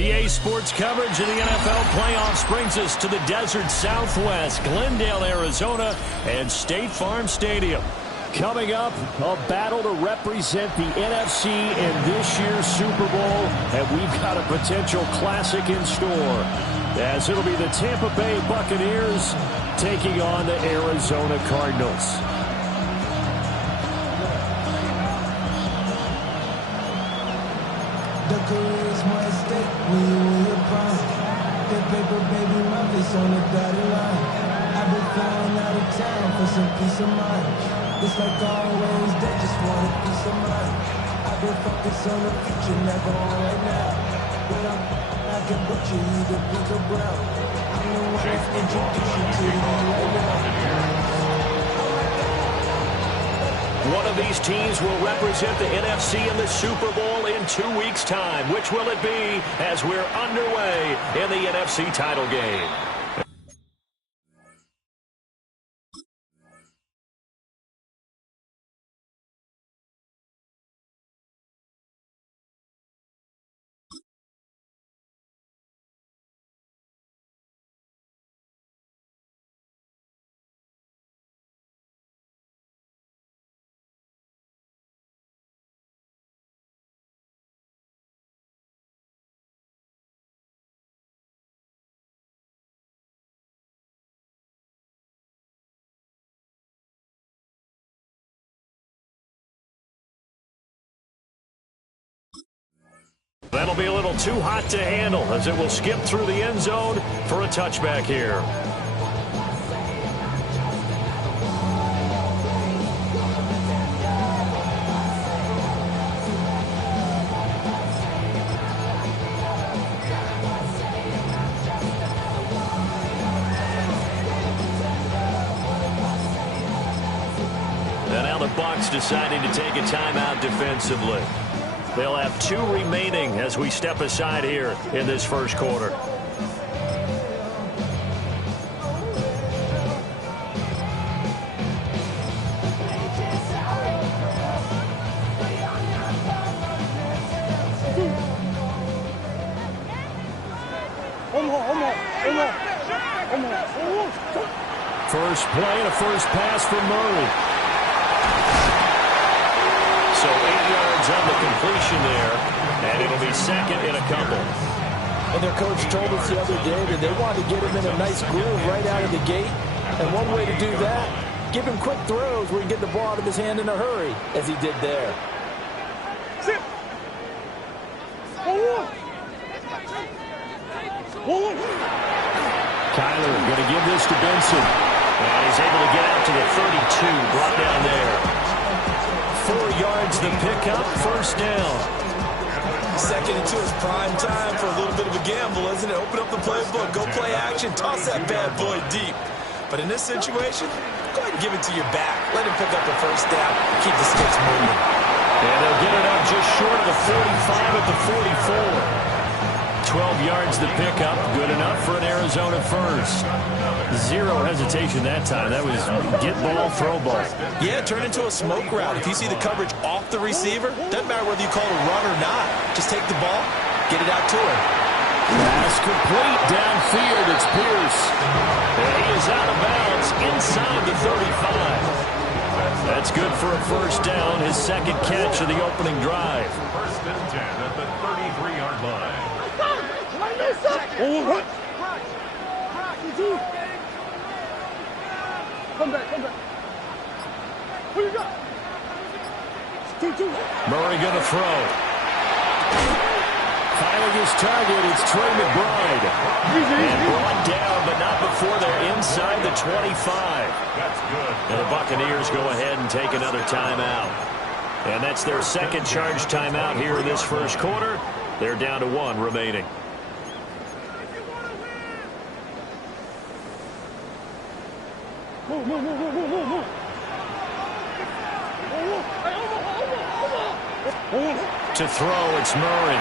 EA Sports coverage of the NFL playoffs brings us to the desert Southwest, Glendale, Arizona, and State Farm Stadium. Coming up, a battle to represent the NFC in this year's Super Bowl, and we've got a potential classic in store, as it'll be the Tampa Bay Buccaneers taking on the Arizona Cardinals. The career's my stake when you in your prime. That paper, baby, my face on the dotted line. I've been flying out of town for some peace of mind. It's like always, they just want a piece of mind. I've been focused on the future, never on right now. When I can butcher you the pink or brown. I'm the one that's introduced you to you right now. One of these teams will represent the NFC in the Super Bowl in 2 weeks' time. Which will it be as we're underway in the NFC title game? That'll be a little too hot to handle as it will skip through the end zone for a touchback here. And now the Bucs deciding to take a timeout defensively. They'll have 2 remaining as we step aside here in this first quarter. First play and a first pass for Murray. So 8 yards on the completion there, and it'll be second in a couple. And their coach told us the other day that they wanted to get him in a nice groove right out of the gate. And one way to do that, give him quick throws where he can get the ball out of his hand in a hurry, as he did there. Kyler going to give this to Benson. And he's able to get out to the 32, brought down there. 4 yards the pickup, first down. Second and 2 is prime time for a little bit of a gamble, isn't it? Open up the playbook, go play action, toss that bad boy deep. But in this situation, go ahead and give it to your back. Let him pick up the first down, keep the sticks moving. And they'll get it up just short of the 45 at the 44. 12 yards the pickup, good enough for an Arizona first. Zero hesitation that time. That was get ball, throw ball. Yeah, turn into a smoke route. If you see the coverage off the receiver, doesn't matter whether you call it a run or not. Just take the ball, get it out to him. Pass complete downfield. It's Pierce. And he is out of bounds inside the 35. That's good for a first down, his second catch of the opening drive. First and 10 at the 33-yard line. Come back. Who you got? Murray going to throw. Finding his target, it's Trey McBride. And brought down, but not before they're inside the 25. That's good. And the Buccaneers go ahead and take another timeout. And that's their second charge timeout here in this first quarter. They're down to 1 remaining. Move. To throw, it's Murray.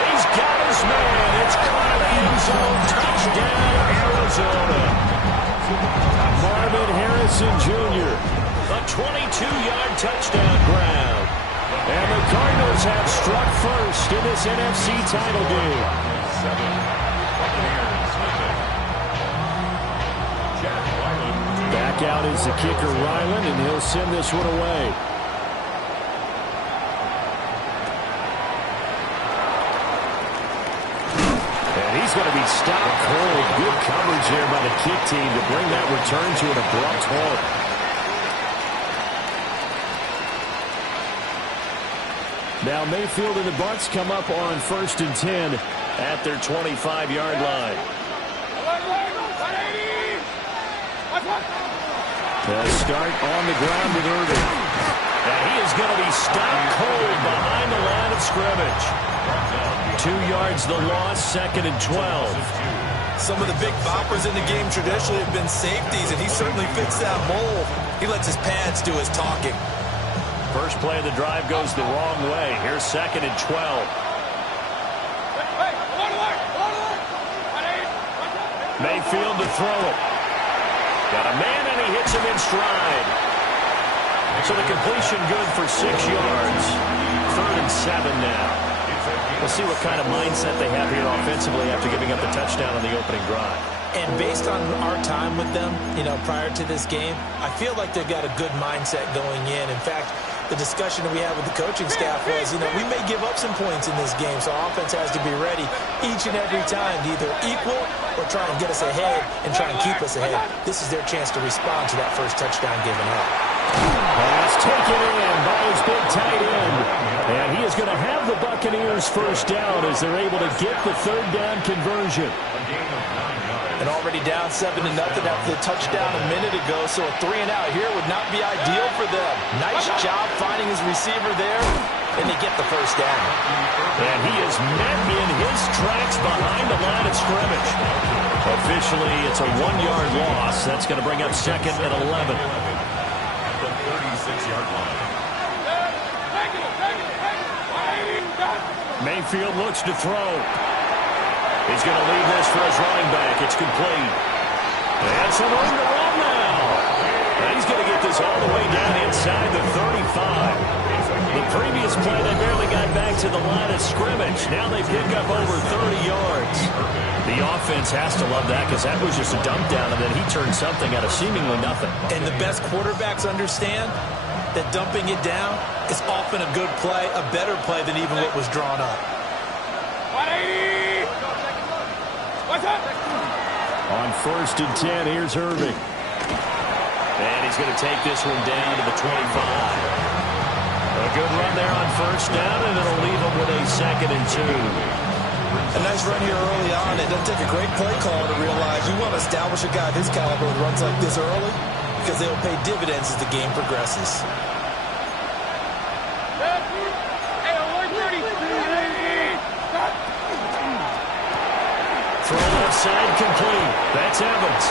He's got his man. It's caught in the end zone. Touchdown, Arizona. Marvin Harrison Jr. A 22-yard touchdown grab. And the Cardinals Buccaneers have struck first in this NFC title game. 7. Buccaneers missing. Jack Ryland. Back out is the kicker, Ryland, and he'll send this one away. And he's going to be stopped cold. Good coverage there by the kick team to bring that return to an abrupt halt. Now Mayfield and the Bucs come up on 1st and 10 at their 25-yard line. The start on the ground with Irving. And he is going to be stopped cold behind the line of scrimmage. 2 yards the loss, 2nd and 12. Some of the big boppers in the game traditionally have been safeties, and he certainly fits that mold. He lets his pads do his talking. First play of the drive goes the wrong way. Here's 2nd and 12. Mayfield to throw it. Got a man, and he hits him in stride. So the completion good for 6 yards. 3rd and 7 now. We'll see what kind of mindset they have here offensively after giving up the touchdown on the opening drive. And based on our time with them, prior to this game, I feel like they've got a good mindset going in. In fact, the discussion that we had with the coaching staff was, we may give up some points in this game, so our offense has to be ready each and every time to either equal or try and get us ahead and try and keep us ahead. This is their chance to respond to that first touchdown given up. Pass taken in by his big tight end. And he is going to have the Buccaneers first down as they're able to get the 3rd down conversion. And already down 7-0 after the touchdown a minute ago, so a 3-and-out here would not be ideal for them. Nice job finding his receiver there, and they get the first down. And he is met in his tracks behind the line of scrimmage. Officially, it's a 1-yard loss. That's going to bring up 2nd and 11. At the 36-yard line. Mayfield looks to throw. He's going to leave this for his running back. It's complete. And some room to run now. And he's going to get this all the way down inside the 35. The previous play, they barely got back to the line of scrimmage. Now they pick up over 30 yards. The offense has to love that because that was just a dump down, and then he turned something out of seemingly nothing. And the best quarterbacks understand that dumping it down is often a good play, a better play than even what was drawn up. 180! What's up? On 1st and 10, here's Irving. And he's going to take this one down to the 25. A good run there on 1st down, and it'll leave him with a 2nd and 2. A nice run here early on. It doesn't take a great play call to realize you want to establish a guy of his caliber with runs like this early because they'll pay dividends as the game progresses. Throw left side complete. That's Evans.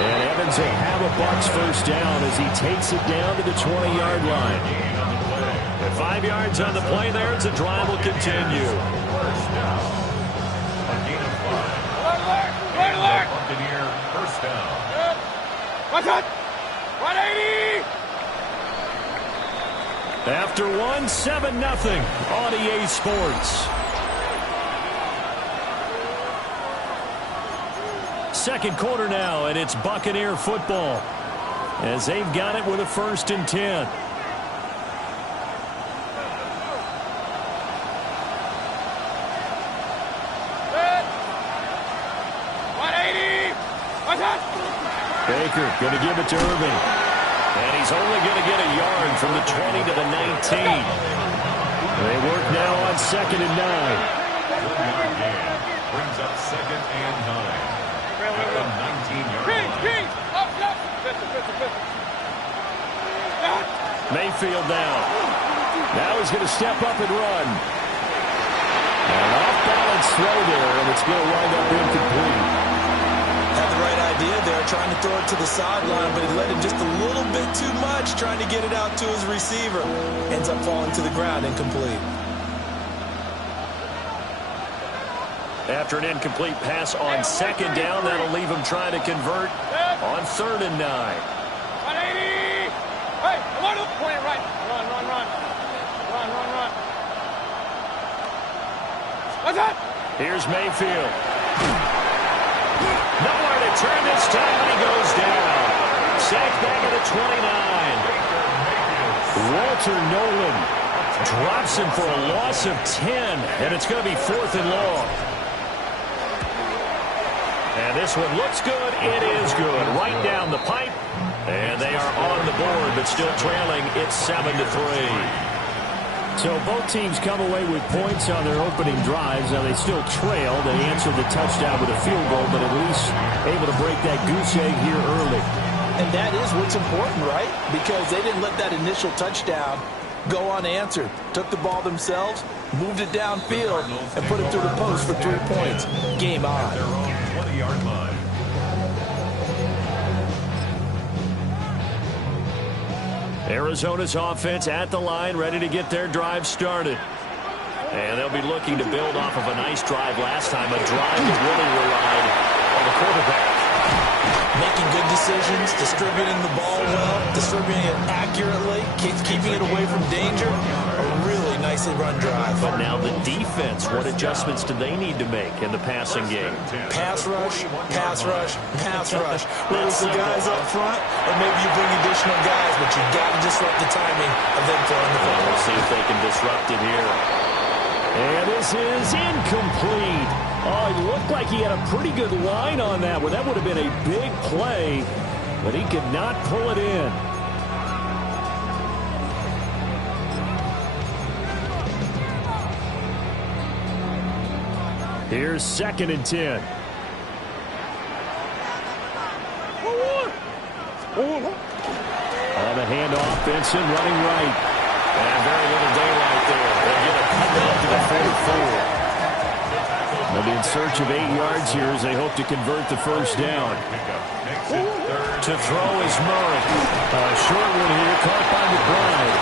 And Evans will have a Bucs first down as he takes it down to the 20-yard line. At 5 yards on the play there, it's a drive will continue. First down. A gain of 5. Buccaneer first down. What's up? 180! After 7-0 on EA Sports. Second quarter now, and it's Buccaneer football as they've got it with a 1st and 10. Baker going to give it to Irving. And he's only going to get a yard from the 20 to the 19. They work now on 2nd and 9. Brings up 2nd and 9. At the 19-yard line. Mayfield down. Now he's going to step up and run. An off-balance throw there, and it's going to wind up incomplete. Had the right idea there, trying to throw it to the sideline, but he let him just a little bit too much, trying to get it out to his receiver. Ends up falling to the ground, incomplete. After an incomplete pass on 2nd down, that'll leave him trying to convert on 3rd and 9. 180! Hey, come on, point it right. Run. Here's Mayfield. Nowhere to turn this time, and he goes down. Sacked back at the 29. Walter Nolan drops him for a loss of 10, and it's going to be 4th and long. And this one looks good. It is good. Right down the pipe. And they are on the board, but still trailing. It's 7-3. So both teams come away with points on their opening drives. Now they still trail. They answered the touchdown with a field goal, but at least able to break that goose egg here early. And that is what's important, right? Because they didn't let that initial touchdown go unanswered. Took the ball themselves, moved it downfield, and put it through the post for 3 points. Game on. Their own 20-yard line. Arizona's offense at the line, ready to get their drive started. And they'll be looking to build off of a nice drive last time, a drive that really relied on the quarterback. Making good decisions, distributing the ball well, distributing it accurately, keeping it away from danger. A really nicely run drive. But now the defense, what adjustments do they need to make in the passing game? Pass rush, pass rush, pass rush. Whether it's the guys up front or maybe you bring additional guys, but you got to disrupt the timing of them throwing the ball. We'll see if they can disrupt it here. And this is incomplete. Oh, it looked like he had a pretty good line on that one. That would have been a big play, but he could not pull it in. Here's 2nd and 10. On the handoff, Benson running right. And very little daylight there. They'll get a pickup to the 44. They'll be in search of 8 yards here as they hope to convert the first down. To throw is Murray. Short one here, caught by McBride.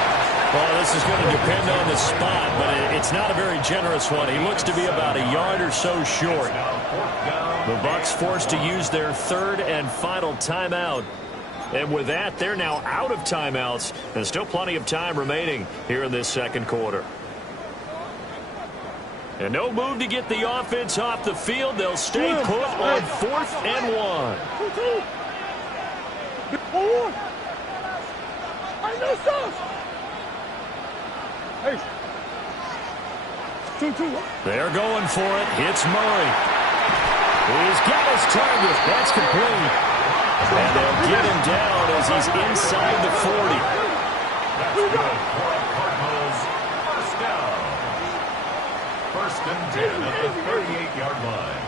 Well, this is going to depend on the spot, but it's not a very generous one. He looks to be about a yard or so short. The Bucs forced to use their 3rd and final timeout. And with that, they're now out of timeouts. And still plenty of time remaining here in this second quarter. And no move to get the offense off the field. They'll stay put on 4th and 1. They're going for it. Hits Murray. He's got his target. That's complete. And they'll get him down as he's inside the 40. That's good for Cardinals. First down. 1st and 10 at the 38-yard line.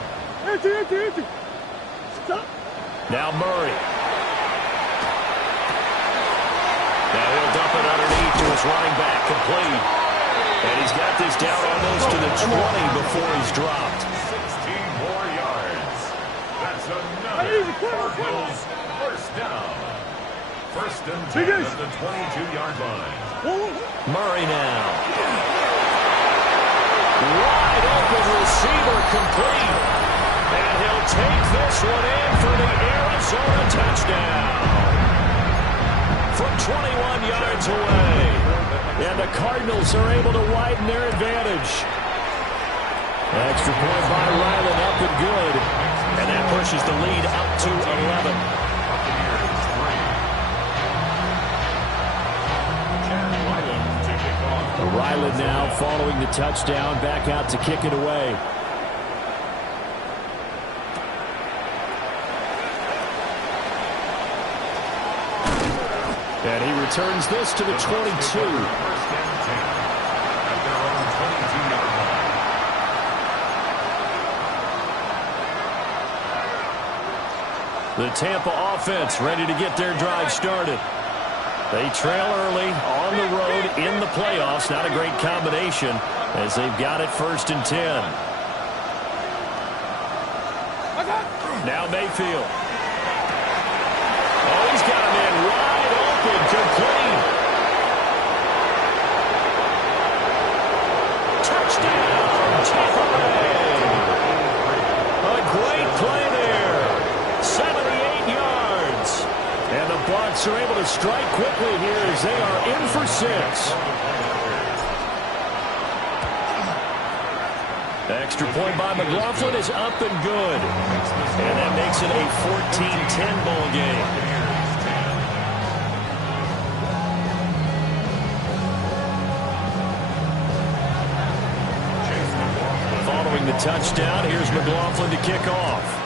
Now Murray. Now he'll dump it underneath to his running back, complete. And he's got this down almost to the 20 before he's dropped. 16 more yards. That's another Cardinals first down. 1st and 10 at the 22-yard line. Murray now. Wide open receiver, complete. And he'll take this one in for the Arizona touchdown. From 21 yards away. And the Cardinals are able to widen their advantage. Extra point by Ryland, up and good. And that pushes the lead up to 11. Ryland now following the touchdown, back out to kick it away. And he returns this to the 22. The Tampa offense ready to get their drive started. They trail early on the road in the playoffs. Not a great combination as they've got it 1st and 10. Now Mayfield. Oh, he's got a man wide open, complete. Touchdown, Tampa Bay. A great play there. 78 yards. And the Bucs are able to strike quickly here as they are in for 6. Extra point by McLaughlin is up and good. And that makes it a 14-10 ball game. Following the touchdown, here's McLaughlin to kick off.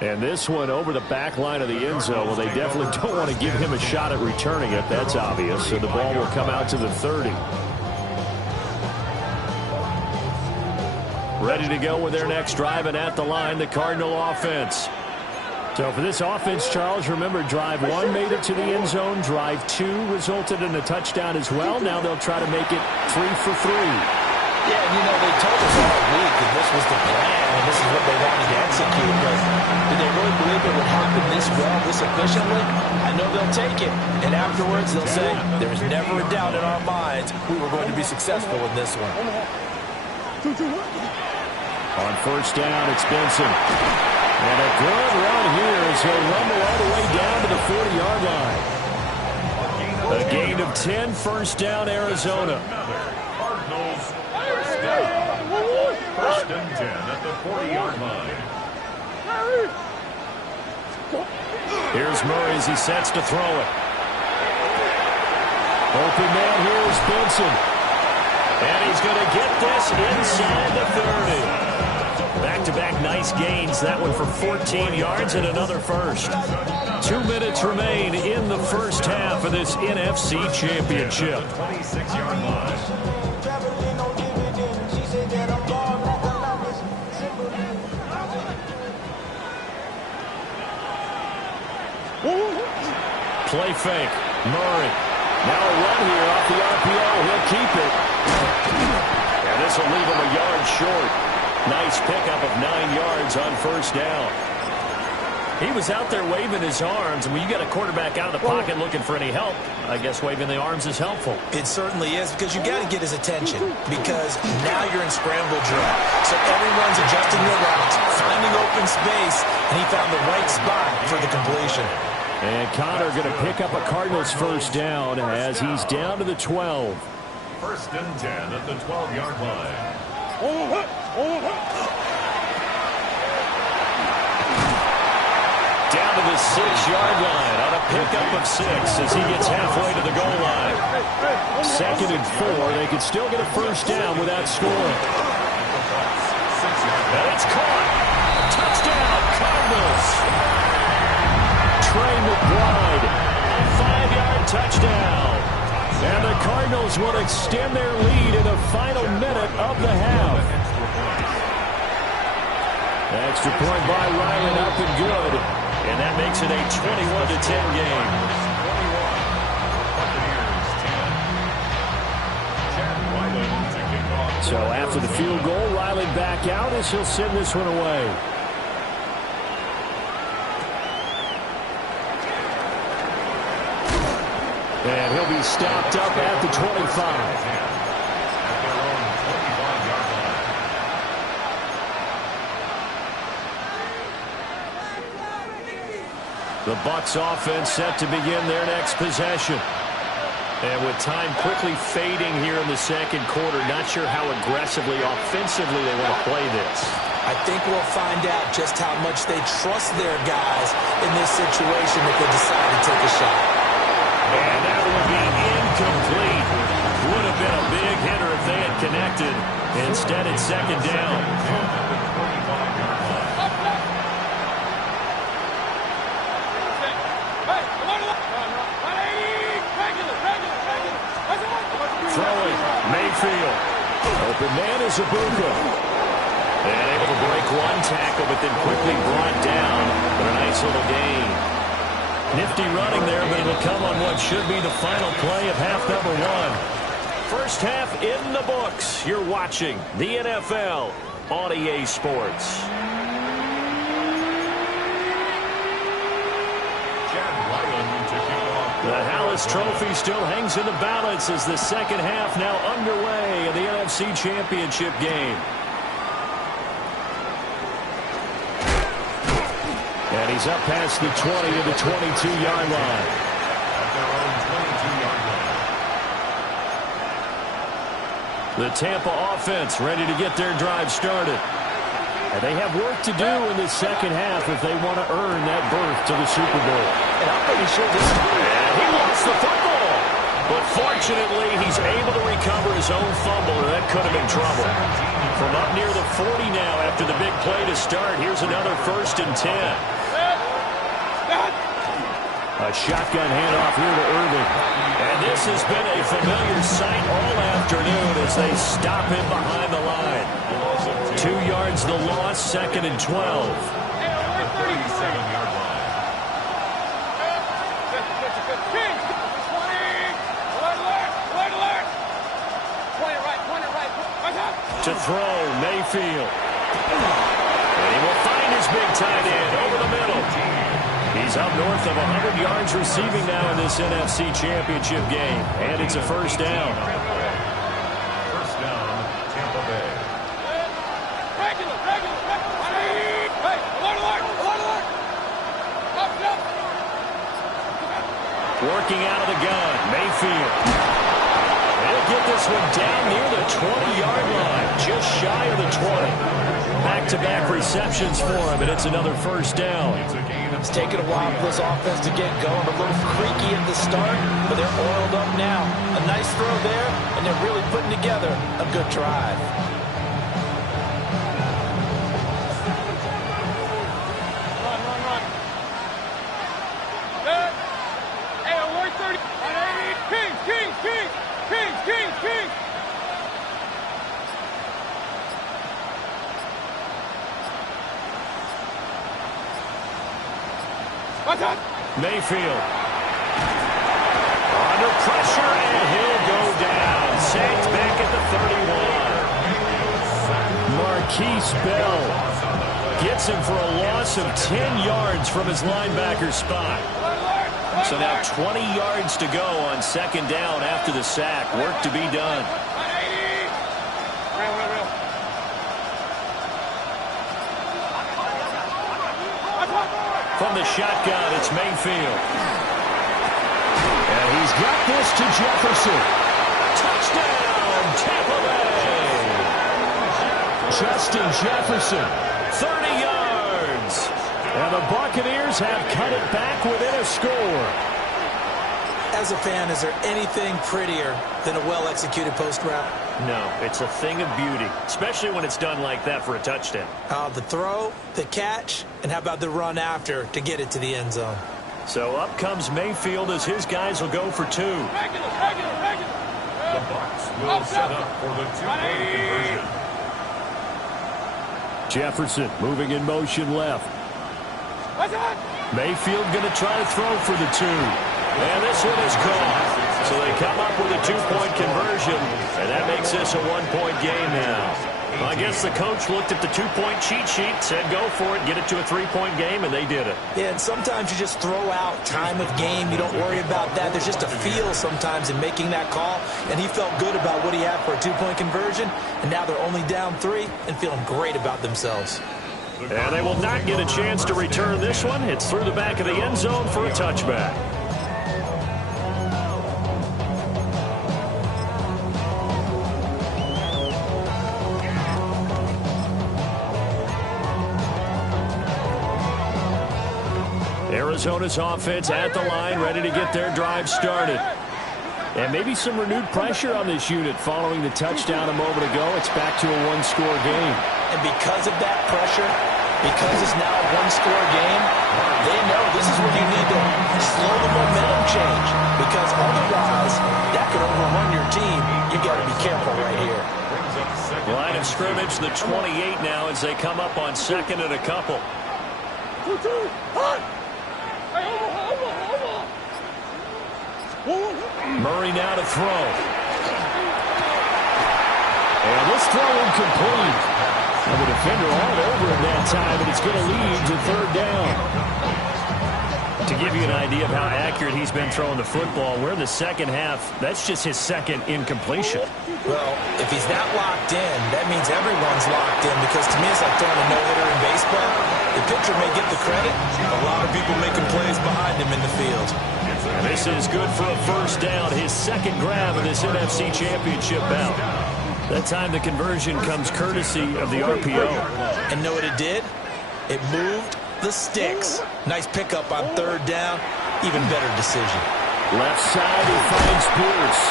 And this one over the back line of the end zone. Well, they definitely don't want to give him a shot at returning it. That's obvious. So the ball will come out to the 30. Ready to go with their next drive, and at the line, the Cardinal offense. So for this offense, Charles, remember, drive 1 made it to the end zone. Drive 2 resulted in a touchdown as well. Now they'll try to make it 3 for 3. Yeah, you know, they told us all week that this was the plan and this is what they wanted to execute. But did they really believe it would happen this well, this efficiently? I know they'll take it. And afterwards, they'll say, there was never a doubt in our minds we were going to be successful in this one. On first down, it's Benson. And a good run here as he'll rumble all the way down to the 40-yard line. A gain of 10, first down, Arizona. Cardinals, first down. First and 10 at the 40-yard line. Here's Murray as he sets to throw it. Open man here is Benson. And he's going to get this inside the 30. Back-to-back nice gains. That one for 14 yards and another first. 2 minutes remain in the first half of this NFC Championship. 26-yard line. Play fake. Murray. Now a run here off the RPO. He'll keep it. And this will leave him a yard short. Nice pickup of 9 yards on first down. He was out there waving his arms. And when you get a quarterback out of the pocket looking for any help, I guess waving the arms is helpful. It certainly is, because you got to get his attention, because now you're in scramble drill. So everyone's adjusting their routes, finding open space, and he found the right spot for the completion. And Connor going to pick up a Cardinals first down as he's down to the 12. First and 10 at the 12-yard line. Down to the 6-yard line on a pickup of 6 as he gets halfway to the goal line. 2nd and 4. They could still get a first down without scoring. And it's caught. Touchdown, Cardinals. Trey McBride, a 5-yard touchdown. And the Cardinals will extend their lead in the final minute of the half. Extra point by Ryland, up and good. And that makes it a 21-10 game. So after the field goal, Riley back out as he'll send this one away. And he'll be stopped up at the 25. The Bucs offense set to begin their next possession. And with time quickly fading here in the second quarter, not sure how aggressively, offensively they want to play this. I think we'll find out just how much they trust their guys in this situation if they decide to take a shot. And that would be incomplete. Would have been a big hitter if they had connected. Instead, it's second down. Throwing, Mayfield. Open man is Ibuka. And able to break one tackle, but then quickly brought down. But a nice little gain. Nifty running there, but it'll come on what should be the final play of half number 1. First half in the books. You're watching the NFL on EA Sports. The Hallis Trophy still hangs in the balance as the second half now underway in the NFC Championship game. And he's up past the 20 to the 22-yard line. At their own 22-yard line. The Tampa offense ready to get their drive started. And they have work to do in the second half if they want to earn that berth to the Super Bowl. And I'm pretty sure this is... And he lost the football. But fortunately, he's able to recover his own fumble, or that could have been trouble. From up near the 40 now after the big play to start, here's another 1st and 10. A shotgun handoff here to Irving. And this has been a familiar sight all afternoon as they stop him behind the line. 2 yards the loss, 2nd and 12. At the 37-yard line. To throw, Mayfield. And he will find his big tight end over the middle. He's up north of 100 yards receiving now in this NFC Championship game. And it's a 1st down. 1st down, Tampa Bay. Working out of the gun, Mayfield. They'll get this one down near the 20-yard line, just shy of the 20. Back-to-back receptions for him, and it's another 1st down. It's taken a while for this offense to get going. A little creaky at the start, but they're oiled up now. A nice throw there, and they're really putting together a good drive. Mayfield. Under pressure, and he'll go down. Sacked back at the 31. Marquise Bell gets him for a loss of 10 yards from his linebacker spot. So now 20 yards to go on 2nd down after the sack. Work to be done. From the shotgun, it's Mayfield. And he's got this to Jefferson. Touchdown, Tampa Bay. Justin Jefferson, 30 yards. And the Buccaneers have cut it back within a score. As a fan, is there anything prettier than a well-executed post route? No, it's a thing of beauty, especially when it's done like that for a touchdown. The throw, the catch, and how about the run after to get it to the end zone? So up comes Mayfield as his guys will go for 2. The Bucs will set up for the 2-point conversion. Jefferson moving in motion left. Mayfield going to try to throw for the 2. And this one is caught. So they come up with a 2-point conversion, and that makes this a 1-point game now. Well, I guess the coach looked at the 2-point cheat sheet, said go for it, get it to a 3-point game, and they did it. Yeah, and sometimes you just throw out time of game. You don't worry about that. There's just a feel sometimes in making that call, and he felt good about what he had for a 2-point conversion, and now they're only down 3 and feeling great about themselves. And they will not get a chance to return this one. It's through the back of the end zone for a touchback. Arizona's offense at the line, ready to get their drive started. And maybe some renewed pressure on this unit following the touchdown a moment ago. It's back to a 1-score game. And because of that pressure, because it's now a 1-score game, they know this is where you need to slow the momentum change. Because otherwise, that could overrun your team. You got to be careful right here. Line of scrimmage, the 28 now as they come up on 2nd and a couple. Murray now to throw. And this throw incomplete. And the defender all over him that time, and it's going to lead to 3rd down. To give you an idea of how accurate he's been throwing the football, we're in the second half. That's just his 2nd incompletion. Well, if he's that locked in, that means everyone's locked in, because to me it's like throwing a no-hitter in baseball. The pitcher may get the credit. A lot of people making plays behind him in the field. And this is good for a 1st down, his 2nd grab of this NFC Championship bout. That time the conversion comes courtesy of the RPO. And know what it did? It moved the sticks. Nice pickup on third down. Even better decision. Left side, he finds Pierce.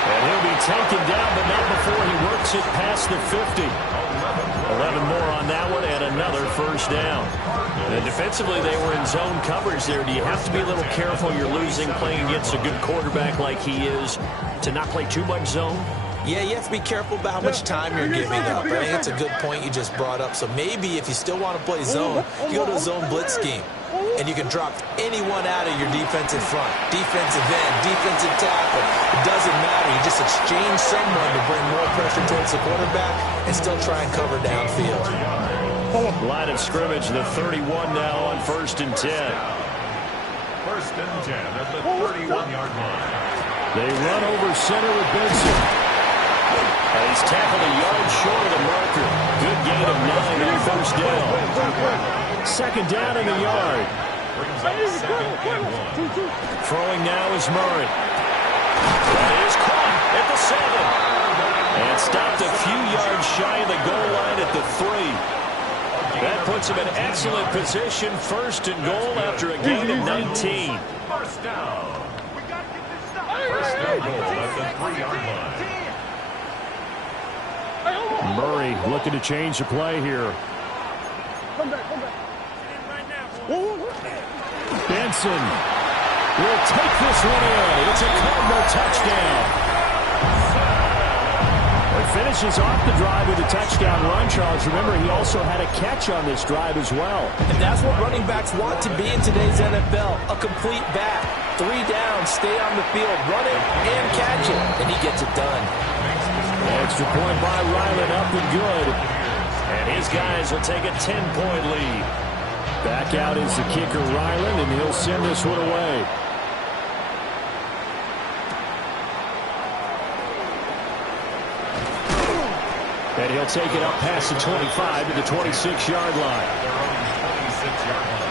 And he'll be taken down, but not before he works it past the 50. 11 more on that one, and another first down. And defensively, they were in zone coverage there. Do you have to be a little careful? You're losing, playing against a good quarterback like he is, to not play too much zone? Yeah, you have to be careful about how much time you're giving up. I think it's a good point you just brought up. So maybe if you still want to play zone, you go to a zone blitz scheme. And you can drop anyone out of your defensive front. Defensive end, defensive tackle. It doesn't matter. You just exchange someone to bring more pressure towards the quarterback and still try and cover downfield. Line of scrimmage, the 31 now on 1st and 10. 1st and 10 at the 31-yard line. They run over center with Benson. And he's tackled a yard short of the marker. Good gain of 9 on 1st down. 2nd down in the yard. Throwing now is Murray. That is caught at the 7. And stopped a few yards shy of the goal line at the 3. That puts him in excellent position. 1st and goal after a gain of 19. First down. First and goal at the 3-yard line. Murray looking to change the play here. Come back. Benson will take this one in. It's a Cardinal touchdown. It finishes off the drive with a touchdown run, Charles. Remember, he also had a catch on this drive as well. And that's what running backs want to be in today's NFL, a complete back. 3 downs, stay on the field, run it and catch it, and he gets it done. Extra point by Ryland, up and good. And his guys will take a 10-point lead. Back out is the kicker, Ryland, and he'll send this one away. And he'll take it up past the 25 to the 26-yard line. Their own 26-yard line.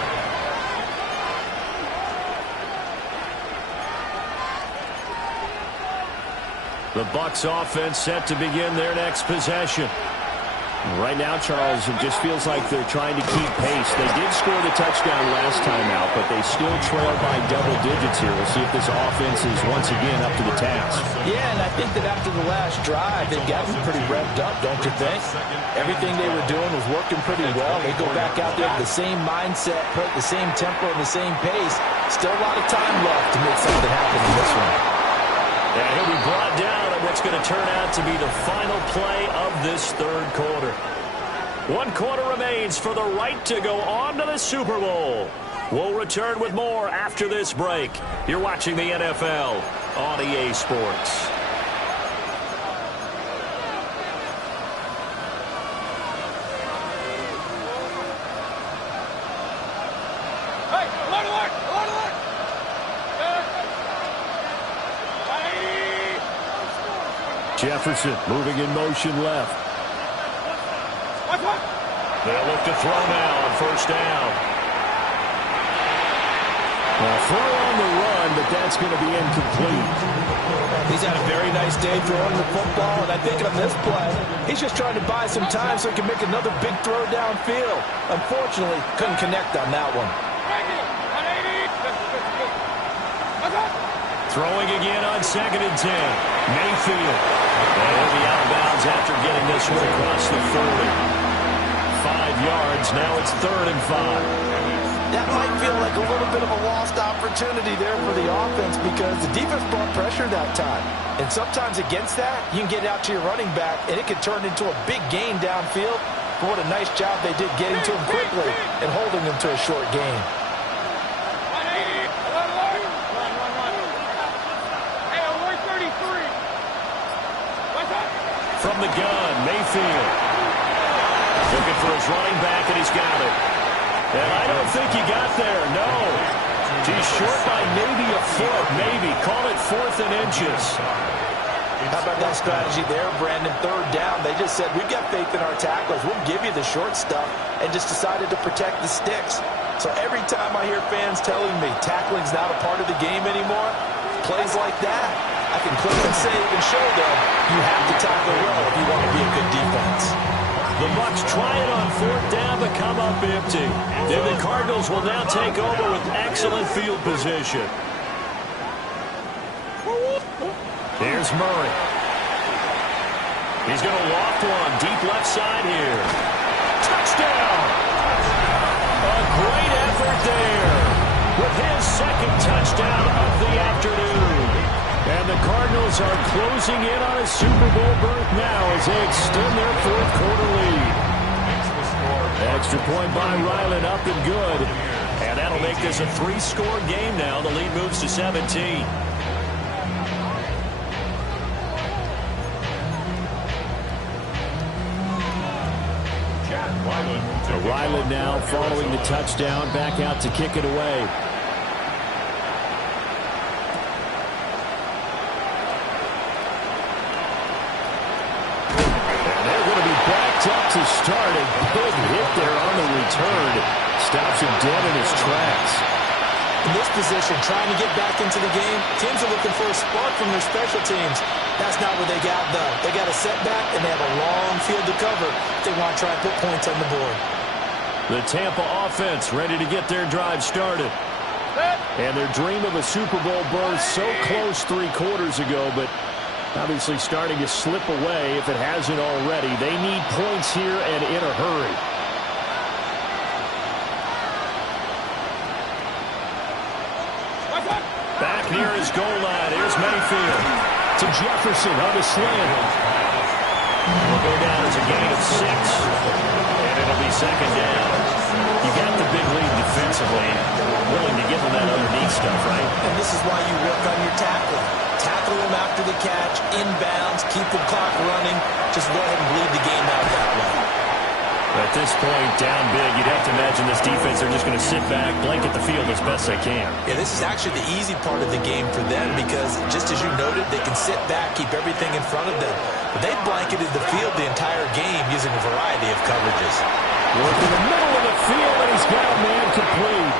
The Bucs offense set to begin their next possession. Right now, Charles, it just feels like they're trying to keep pace. They did score the touchdown last time out, but they still trail by double digits here. We'll see if this offense is once again up to the task. Yeah, and I think that after the last drive, they've gotten pretty revved up, don't you think? Everything they were doing was working pretty well. They go back out there with the same mindset, put the same tempo and the same pace. Still a lot of time left to make something happen in this one. And he'll be brought down on what's going to turn out to be the final play of this 3rd quarter. 1 quarter remains for the right to go on to the Super Bowl. We'll return with more after this break. You're watching the NFL on EA Sports. Jefferson moving in motion left. They'll look to throw now on 1st down. Well, throw on the run, but that's going to be incomplete. He's had a very nice day throwing the football, and I think on this play, he's just trying to buy some time so he can make another big throw downfield. Unfortunately, couldn't connect on that one. Throwing again on 2nd and 10. Mayfield. And he'll be out of bounds after getting this one across the 40. 5 yards. Now it's 3rd and 5. That might feel like a little bit of a lost opportunity there for the offense because the defense brought pressure that time. And sometimes against that, you can get out to your running back, and it can turn into a big gain downfield. But what a nice job they did getting to him quickly and holding him to a short gain. From the gun, Mayfield. Looking for his running back, and he's got it. And I don't think he got there, no. He's short by maybe a foot, maybe. Call it 4th and inches. How about that strategy there, Brandon? 3rd down. They just said, we've got faith in our tacklers. We'll give you the short stuff, and just decided to protect the sticks. So every time I hear fans telling me tackling's not a part of the game anymore, plays like that, I can clearly say and show them you have to tackle well if you want to be a good defense. The Bucs try it on 4th down, but come up empty. Then the Cardinals will now take over with excellent field position. Here's Murray. He's going to loft one deep left side here. Touchdown! A great effort there with his second touchdown of the afternoon. And the Cardinals are closing in on a Super Bowl berth now as they extend their 4th quarter lead. Extra point by Ryland, up and good. And that'll make this a 3-score game now. The lead moves to 17. Ryland now following the touchdown, back out to kick it away. And they're going to be backed up to start. A big hit there on the return. Stops him dead in his tracks. In this position, trying to get back into the game, teams are looking for a spark from their special teams. That's not what they got, though. They got a setback, and they have a long field to cover if they want to try and put points on the board. The Tampa offense ready to get their drive started. And their dream of a Super Bowl berth so close 3 quarters ago, but obviously starting to slip away if it hasn't already. They need points here and in a hurry. Back near his goal line. Here's Mayfield to Jefferson on the slant. Will go down as a gain of 6. And it'll be second down. You got the big lead defensively. Willing to give them that underneath stuff, right? And this is why you work on your tackling. Tackle them after the catch, inbounds, keep the clock running. Just go ahead and bleed the game out that way. At this point, down big, you'd have to imagine this defense, they're just going to sit back, blanket the field as best they can. Yeah, this is actually the easy part of the game for them because, just as you noted, they can sit back, keep everything in front of them. But they blanketed the field the entire game using a variety of coverages. Working the middle of the field, and he's got a man complete.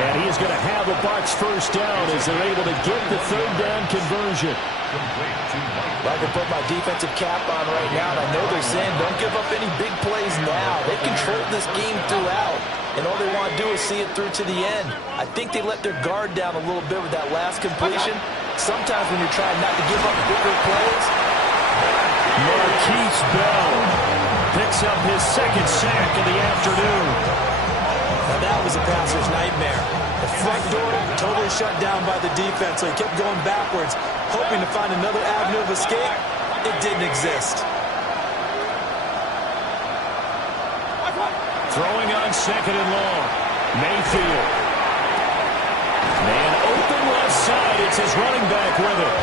And he is going to have a Bucs first down as they're able to get the 3rd down conversion. I can put my defensive cap on right now, and I know they're saying don't give up any big plays now. They controlled this game throughout, and all they want to do is see it through to the end. I think they let their guard down a little bit with that last completion. Sometimes when you're trying not to give up bigger plays. Marquise Bell picks up his 2nd sack of the afternoon. Now that was a passer's nightmare. The front door totally shut down by the defense, so he kept going backwards, hoping to find another avenue of escape. It didn't exist. Throwing on 2nd and long. Mayfield. Man open left side. It's his running back with it.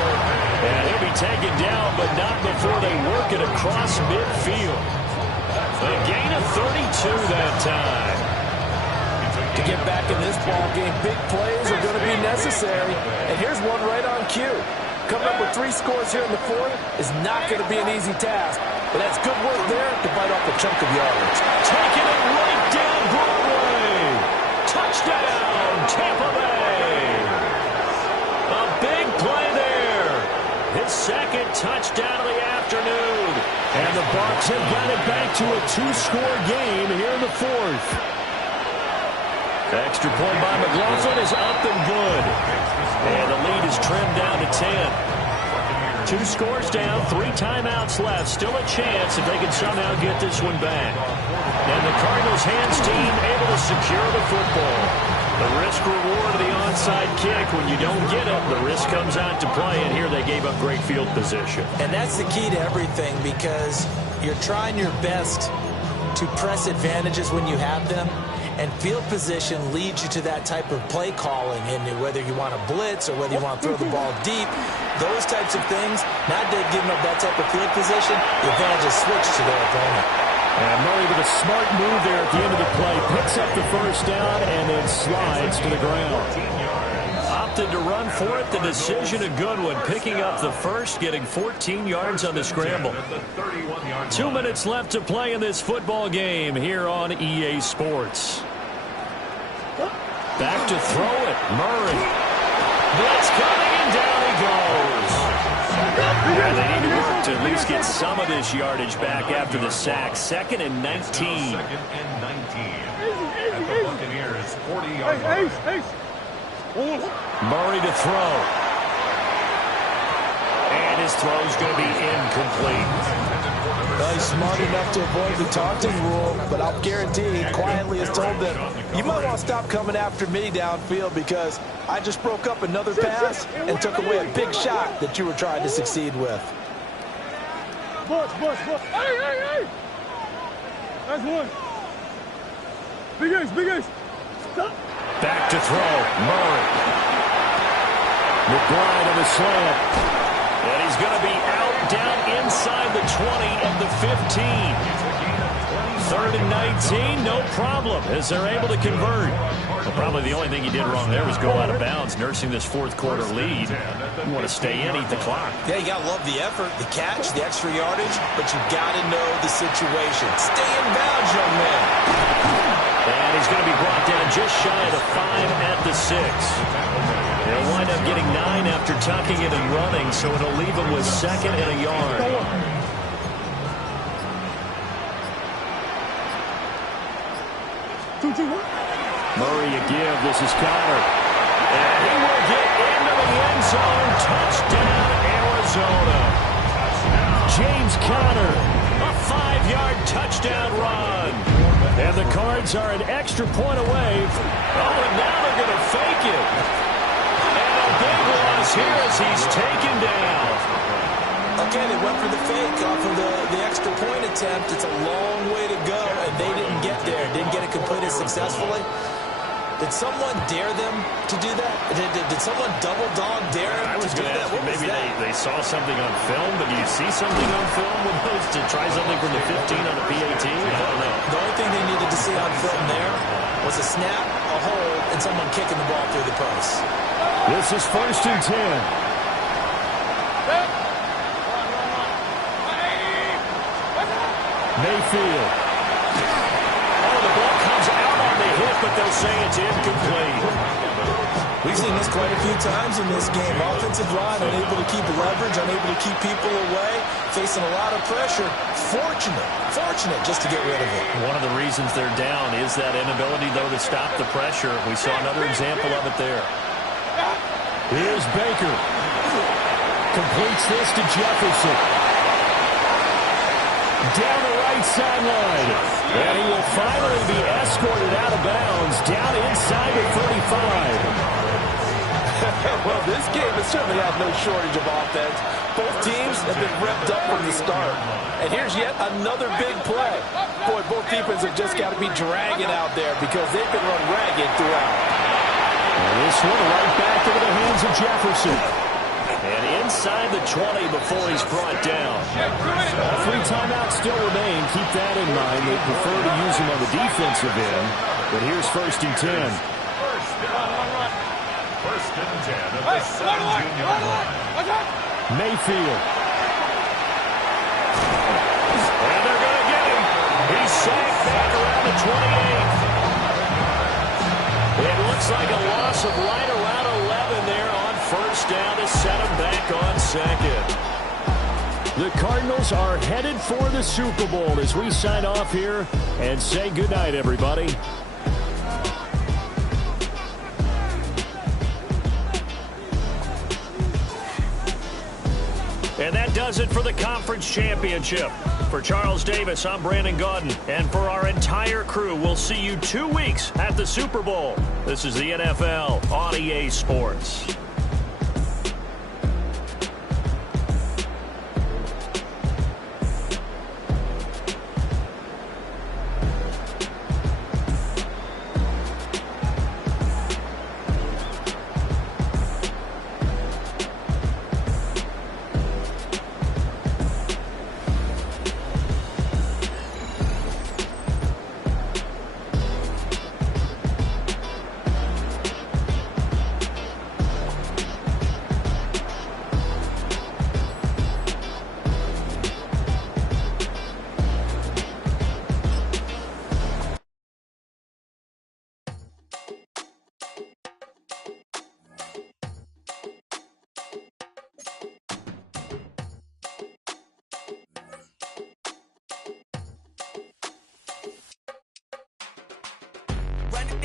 And he'll be taken down, but not before they work it across midfield. A gain of 32 that time. To get back in this ball game, big plays are going to be necessary. And here's one right on cue. Coming up with 3 scores here in the 4th is not going to be an easy task. But that's good work there to bite off a chunk of yardage. Taking it right down Broadway. Touchdown, Tampa Bay. A big play there. His 2nd touchdown of the afternoon. And the Bucs have got it back to a 2-score game here in the 4th. Extra point by McLaughlin is up and good. And the lead is trimmed down to 10. 2 scores down, 3 timeouts left. Still a chance if they can somehow get this one back. And the Cardinals hands team able to secure the football. The risk-reward of the onside kick. When you don't get it, the risk comes out to play. And here they gave up great field position. And that's the key to everything because you're trying your best to press advantages when you have them. And field position leads you to that type of play calling, and whether you want to blitz or whether you want to throw the ball deep, those types of things, not giving up that type of field position, the advantage is switched to their opponent. And Murray with a smart move there at the end of the play, picks up the first down and then slides to the ground. Opted to run for it, the decision a good one, picking up the first, getting 14 yards on the scramble. 2 minutes left to play in this football game here on EA Sports. Back to throw it, Murray. Blitz coming and down he goes. Yeah, they need to work to at least get some of this yardage back after the sack. 2nd and 19. 2nd and 19. At the Buccaneers' 40-yard line. Murray to throw. And his throw's going to be incomplete. He's smart enough to avoid the taunting rule, but I'll guarantee he quietly has told them, you might want to stop coming after me downfield because I just broke up another pass and took away a big shot that you were trying to succeed with. Hey, hey, hey! That's one. Big ace. Stop. Back to throw. Murray. McBride on the slant. And he's going to be out down inside the 20 of the 15. 3rd and 19, no problem, as they're able to convert. Well, probably the only thing he did wrong there was go out of bounds, nursing this 4th quarter lead. You want to stay in, eat the clock. Yeah, you got to love the effort, the catch, the extra yardage, but you got to know the situation. Stay in bounds, young man. And he's going to be brought down just shy of the 5 at the 6. They'll wind up getting 9 after tucking it and running, so it'll leave him with 2nd and a yard. Murray a give. This is Connor. And he will get into the end zone. Touchdown, Arizona. James Conner, a 5-yard touchdown run. And the Cards are an extra point away. Oh, and now they're going to fake it. And a big loss here as he's taken down. Okay, they went for the fake off of the extra point attempt. It's a long way to go, and they didn't get there. Didn't get it completed successfully. Did someone dare them to do that? Did someone double dog dare them I was to do going to that? ask you, maybe they saw something on film, but do you see something on film with those to try something from the 15 on the PAT? I don't know. The only thing they needed to see on film there was a snap, a hold, and someone kicking the ball through the post. This is 1st and 10. Mayfield. Oh, the ball comes out on the hit, but they'll say it's incomplete. We've seen this quite a few times in this game. Offensive line unable to keep leverage, unable to keep people away, facing a lot of pressure. Fortunate just to get rid of it. One of the reasons they're down is that inability, though, to stop the pressure. We saw another example of it there. Here's Baker. Completes this to Jefferson. Down the right sideline. And he will finally be escorted out of bounds down inside the 35. Well, this game has certainly had no shortage of offense. Both teams have been revved up from the start. And here's yet another big play. Boy, both defenses have just got to be dragging out there because they've been run ragged throughout. And this one right back into the hands of Jefferson. And inside the 20 before he's brought down. All 3 timeouts still remain. Keep that in mind. They prefer to use him on the defensive end. But here's 1st and 10. First and 10 at the 17-yard line. Mayfield. And they're going to get him. He's sacked back around the 28. It looks like a loss of right around 11 there on 1st down to set him back on 2nd. The Cardinals are headed for the Super Bowl as we sign off here and say goodnight, everybody. And that does it for the conference championship. For Charles Davis, I'm Brandon Gaudin. And for our entire crew, we'll see you 2 weeks at the Super Bowl. This is the NFL on EA Sports.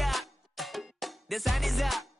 up. The sun is up.